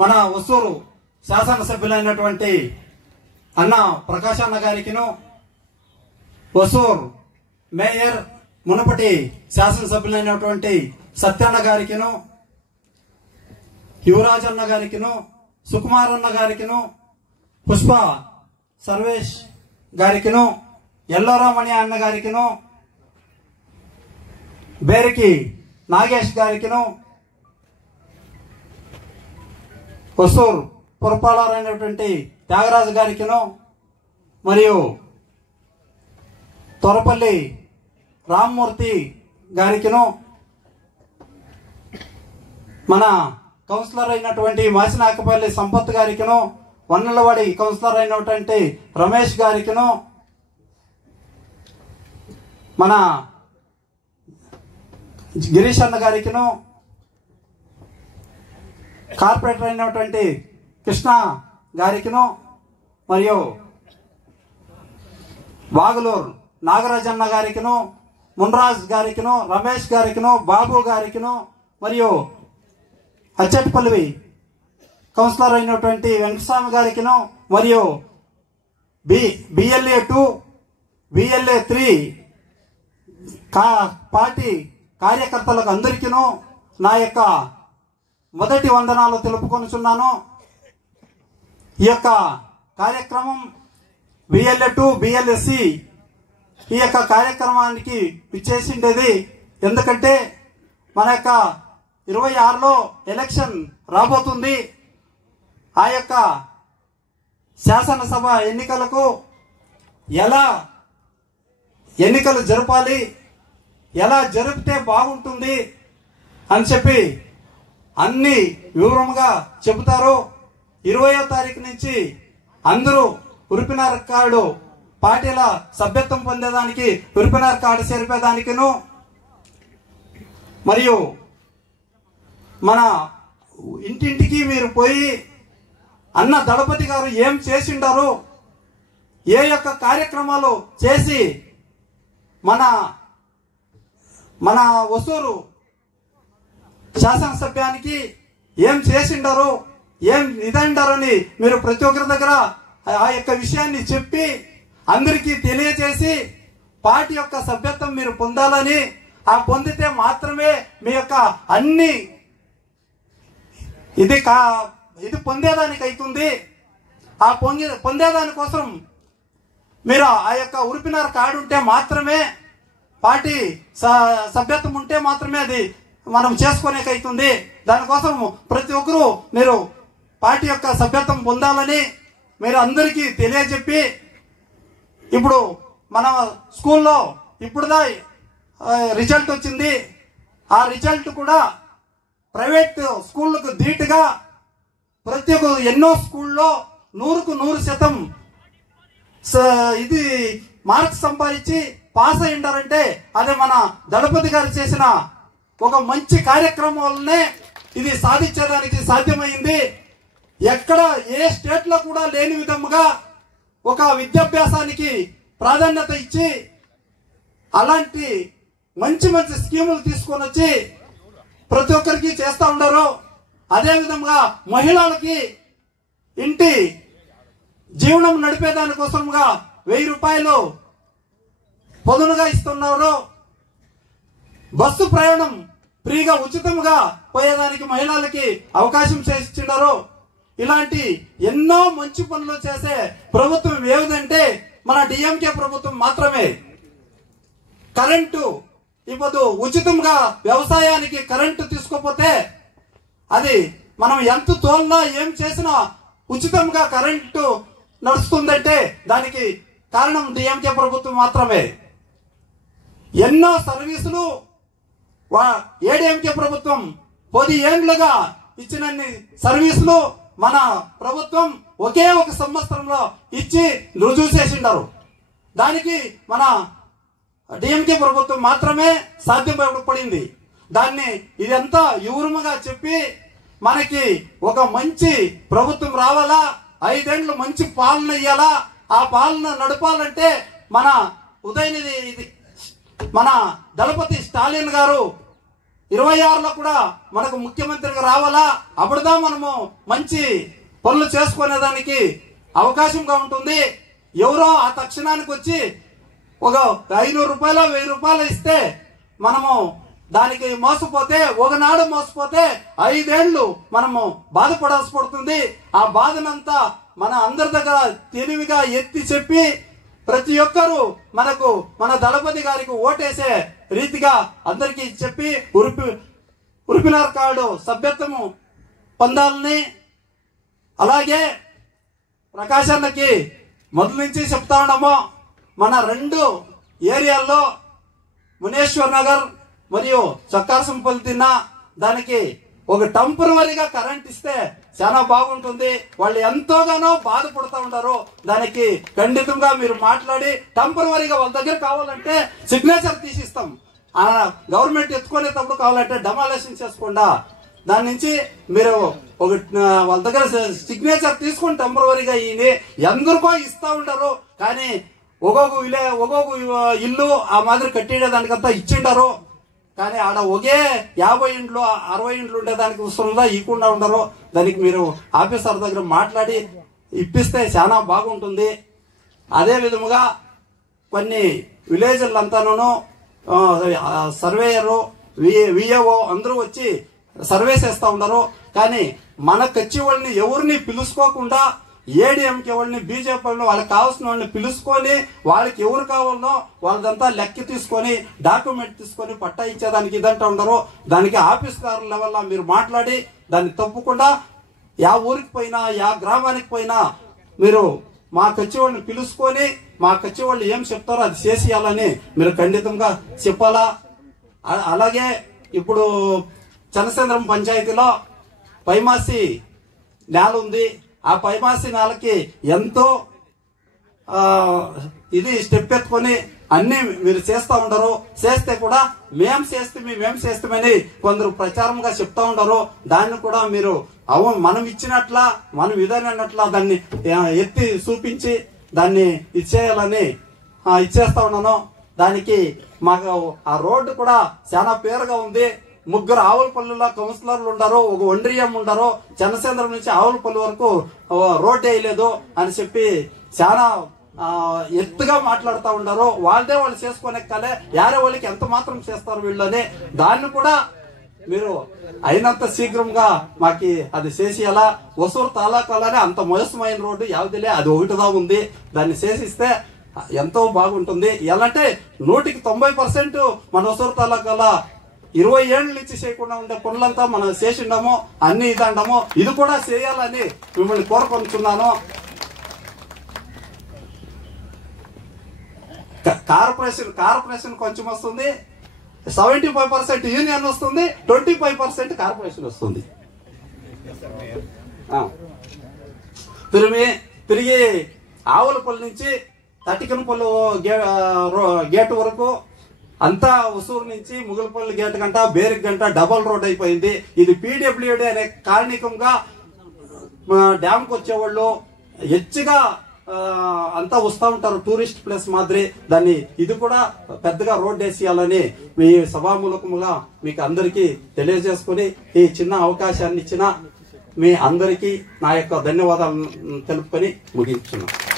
మన ఒసూరు శాసనసభ్యులైనటువంటి అన్న ప్రకాష్ అన్న గారికిను, ఒసూరు మేయర్ మునుపటి శాసనసభ్యులైనటువంటి సత్యన్న గారికిను, యువరాజ్ అన్న గారికిను, సుకుమార్ అన్న గారికిను, పుష్ప సర్వేష్ గారికిను, ఎల్లోరామణి అన్న గారికిను, బేరికి నాగేష్ గారికిను, ఒసూరు పురపాలరైనటువంటి త్యాగరాజు గారికిను, మరియు తొరపల్లి రామ్మూర్తి గారికిను, మన కౌన్సిలర్ అయినటువంటి మాసినాకపల్లి సంపత్ గారికిను, వన్నెలవాడి కౌన్సిలర్ అయినటువంటి రమేష్ గారికిను, మన గిరీష్ అన్న గారికిను, కార్పొరేటర్ అయినటువంటి కృష్ణ గారికిను, మరియు వాగులూరు నాగరాజన్న గారికిను, మున్రాజ్ గారికిను, రమేష్ గారికిను, బాబు గారికిను, మరియు అచ్చటిపల్లి కౌన్సిలర్ అయినటువంటి వెంకటస్వామి గారికిను, మరియు BLA2 BLA3 పార్టీ కార్యకర్తలకు అందరికీను నా యొక్క మొదటి వందనాలు తెలుపుకొనుచున్నాను. ఈ యొక్క కార్యక్రమం BLA2 BLAC ఈ యొక్క కార్యక్రమానికి విచ్చేసిండేది ఎందుకంటే మన యొక్క 26లో ఎలక్షన్ రాబోతుంది. ఆ యొక్క శాసనసభ ఎన్నికలకు ఎలా ఎన్నికలు జరపాలి, ఎలా జరిపితే బాగుంటుంది అని చెప్పి అన్ని వివరంగా చెబుతారు. 20వ తారీఖు నుంచి అందరూ ఉరిపినార్ కార్డు పార్టీల సభ్యత్వం పొందేదానికి ఉరిపినార్ కార్డు చేరిపేదానికిను, మరియు మన ఇంటింటికి మీరు పోయి అన్న దళపతి గారు ఏం చేసిండారు, ఏ యొక్క కార్యక్రమాలు చేసి మన ఒసూరు శాసనసభ్యానికి ఏం చేసిండారు, ఏం ఇదండారని మీరు ప్రతి ఒక్కరి దగ్గర ఆ యొక్క విషయాన్ని చెప్పి అందరికీ తెలియజేసి పార్టీ యొక్క సభ్యత్వం మీరు పొందాలని, ఆ పొందితే మాత్రమే మీ యొక్క అన్ని ఇది పొందేదానికి అవుతుంది. ఆ పొందేదాని కోసం మీరు ఆ యొక్క ఉరిపినార్ కార్డు ఉంటే మాత్రమే, పార్టీ సభ్యత్వం ఉంటే మాత్రమే అది మనం చేసుకోనేకైతుంది. దానికోసం ప్రతి ఒక్కరూ మీరు పార్టీ యొక్క సభ్యత్వం పొందాలని మీరు అందరికీ తెలియజెప్పి, ఇప్పుడు మన స్కూల్లో ఇప్పుడుదా రిజల్ట్ వచ్చింది. ఆ రిజల్ట్ కూడా ప్రైవేట్ స్కూళ్ళకు ధీటుగా ప్రతి ఒక్క ఎన్నో స్కూల్లో 100కు 100% ఇది మార్క్స్ సంపాదించి పాస్ అయ్యిండారంటే అదే మన దళపతి గారు చేసిన ఒక మంచి కార్యక్రమం వల్లనే ఇది సాధించేదానికి సాధ్యమైంది. ఎక్కడ ఏ స్టేట్ లో కూడా లేని విధముగా ఒక విద్యాభ్యాసానికి ప్రాధాన్యత ఇచ్చి అలాంటి మంచి మంచి స్కీములు తీసుకొని వచ్చి ప్రతి ఒక్కరికి చేస్తా ఉన్నారు. అదే విధంగా మహిళలకి ఇంటి జీవనం నడిపేదాని కోసంగా 1000 రూపాయలు పొదునుగా ఇస్తున్నారు. బస్సు ప్రయాణం ఫ్రీగా ఉచితంగా పోయేదానికి మహిళలకి అవకాశం చేస్తున్నారు. ఇలాంటి ఎన్నో మంచి పనులు చేసే ప్రభుత్వం ఏమిటంటే మన డిఎంకే ప్రభుత్వం మాత్రమే. కరెంటు ఇప్పుడు ఉచితంగా వ్యవసాయానికి కరెంటు తీసుకోపోతే అది మనం ఎంత తోలినా ఏం చేసినా ఉచితంగా కరెంటు నడుస్తుందంటే దానికి కారణం డిఎంకే ప్రభుత్వం మాత్రమే. ఎన్నో సర్వీసులు ఏడీఎంకే ప్రభుత్వం 10 ఏళ్లుగా ఇచ్చినన్ని సర్వీసులు మన ప్రభుత్వం ఒకే ఒక సంవత్సరంలో ఇచ్చి రుజువు చేసిండారు. దానికి మన డిఎంకే ప్రభుత్వం మాత్రమే సాధ్యపడింది. దాన్ని ఇదంతా వివరముగా చెప్పి మనకి ఒక మంచి ప్రభుత్వం రావాలా, 5 ఏళ్లు మంచి పాలన ఇయ్యాలా, ఆ పాలన నడపాలంటే మన ఉదయనిధి మన దళపతి స్టాలిన్ గారు 26లో కూడా మనకు ముఖ్యమంత్రిగా రావాలా, అప్పుడుదా మనము మంచి పనులు చేసుకునేదానికి అవకాశంగా ఉంటుంది. ఎవరో ఆ తక్షణానికి వచ్చి ఒక 500 రూపాయలు 1000 రూపాయలు ఇస్తే మనము దానికి మోసపోతే, ఒకనాడు మోసపోతే 5 ఏళ్లు మనము బాధపడాల్సి పడుతుంది. ఆ బాధనంతా మన అందరి దగ్గర తెలివిగా ఎత్తి చెప్పి ప్రతి ఒక్కరూ మన దళపతి గారికి ఓటేసే రీతిగా అందరికీ చెప్పి ఉరిపినార్ కార్డు సభ్యత్వము పొందాలని, అలాగే ప్రకాశానికి మొదలు నుంచి చెప్తా ఉన్నాము, మన 2 ఏరియాల్లో మునేశ్వర్ నగర్ మరియు చక్కారసంపల్లి తిన్న దానికి ఒక టెంపరవరీగా కరెంట్ ఇస్తే చాలా బాగుంటుంది. వాళ్ళు ఎంతోగానో బాధపడుతూ ఉంటారు. దానికి ఖండితంగా మీరు మాట్లాడి టెంపరవరీగా వాళ్ళ దగ్గర కావాలంటే సిగ్నేచర్ తీసిస్తాం. గవర్నమెంట్ ఎత్తుకునేటప్పుడు కావాలంటే డెమాలేషన్ చేసుకోండా దాని నుంచి మీరు ఒక వాళ్ళ దగ్గర సిగ్నేచర్ తీసుకుని టెంపరవరీగా ఈయన ఎందరికో ఇస్తా ఉంటారు. కానీ ఒక్కొక్క ఇల్లు ఆ మాదిరి కట్టేదానికంతా ఇచ్చిండారు. కానీ ఆడ ఒకే 50 ఇండ్లు 60 ఇండ్లు ఉండేదానికి వస్తుందా ఇవ్వకుండా ఉండరు. దానికి మీరు ఆఫీసర్ దగ్గర మాట్లాడి ఇప్పిస్తే చాలా బాగుంటుంది. అదే విధముగా కొన్ని విలేజ్లంతాను సర్వేయరు విఏఓ అందరూ వచ్చి సర్వే చేస్తా ఉన్నారు. కానీ మనకు వచ్చే వాళ్ళని ఎవరిని పిలుచుకోకుండా ఏడీఎంకే వాళ్ళని బీజేపీ వాళ్ళని వాళ్ళకి కావాల్సిన వాళ్ళని పిలుచుకొని వాళ్ళకి ఎవరు కావాలనో వాళ్ళదంతా లెక్క తీసుకొని డాక్యుమెంట్ తీసుకొని పట్టా ఇచ్చేదానికి ఇదంటా ఉండరు. దానికి ఆఫీస్దారు లెవెల్లో మీరు మాట్లాడి దాన్ని తప్పకుండా యా ఊరికి పోయినా యా గ్రామానికి పోయినా మీరు మా కచ్చేవాళ్ళని పిలుచుకొని మా కచ్చేవాళ్ళు ఏం చెప్తారో అది చేసేయాలని మీరు ఖండితంగా చెప్పాలా. అలాగే ఇప్పుడు చనసేంద్రం పంచాయతీలో పైమాసి నేల ఉంది. ఆ పైమాసి నేలకి ఎంతో ఇది స్టెప్ ఎత్తుకొని అన్ని మీరు చేస్తా ఉండరు. చేస్తే కూడా మేం చేస్తామని కొందరు ప్రచారంగా చెప్తా ఉండరు. దాన్ని కూడా మీరు మనం ఇచ్చినట్లా మనం ఇదన్నట్లా దాన్ని ఎత్తి చూపించి దాన్ని ఇచ్చేయాలని ఇచ్చేస్తా ఉన్నాను. దానికి మాకు ఆ రోడ్డు కూడా చాలా పేరుగా ఉంది. 3 ఆవులపల్లిలో కౌన్సిలర్లు ఉండరు, ఒక ఒండ్రియం ఉండరు. చనసేంద్రం నుంచి ఆవులపల్లి వరకు రోడ్ వేయలేదు అని చెప్పి చాలా ఎత్తుగా మాట్లాడుతూ ఉండరు. వాళ్ళదే వాళ్ళు చేసుకునే కలే యారే వాళ్ళకి ఎంత మాత్రం చేస్తారు వీళ్ళని. దాన్ని కూడా మీరు అయినంత శీఘ్రంగా మాకి అది చేసేయాలా. ఒసూరు తాలూకాలోనే అంత మోసమైన రోడ్డు యావదిలే అది ఒకటిదా ఉంది. దాన్ని చేసిస్తే ఎంతో బాగుంటుంది. ఎలా అంటే 100% మన ఒసూరు తాలూకాలో 20 ఏళ్ళ నుంచి చేయకుండా ఉండే పనులంతా మనం చేసిండము, అన్ని ఇదండము. ఇది కూడా చేయాలని మిమ్మల్ని కోరుకుంటున్నాను. కార్పొరేషన్ కొంచెం వస్తుంది, 75% యూనియన్ వస్తుంది, 25% కార్పొరేషన్ వస్తుంది. తిరిగి ఆవులపల్లి నుంచి తటికనపల్లి గేట్ వరకు అంతా ఉసూరు నుంచి ముగులపల్లి గేట్ గంట బేరిక్ గంట డబల్ రోడ్ అయిపోయింది. ఇది పీడబ్ల్యూడీ అనే కారణికంగా డ్యామ్కి వచ్చేవాళ్ళు హెచ్చుగా అంతా వస్తూ ఉంటారు టూరిస్ట్ ప్లేస్ మాదిరి. దాన్ని ఇది కూడా పెద్దగా రోడ్ వేసేయాలని మీ సభామూలకముగా మీకు అందరికీ తెలియజేసుకుని ఈ చిన్న అవకాశాన్ని ఇచ్చిన మీ అందరికీ నా యొక్క ధన్యవాదాలు తెలుపుకొని ముగించున్నాను.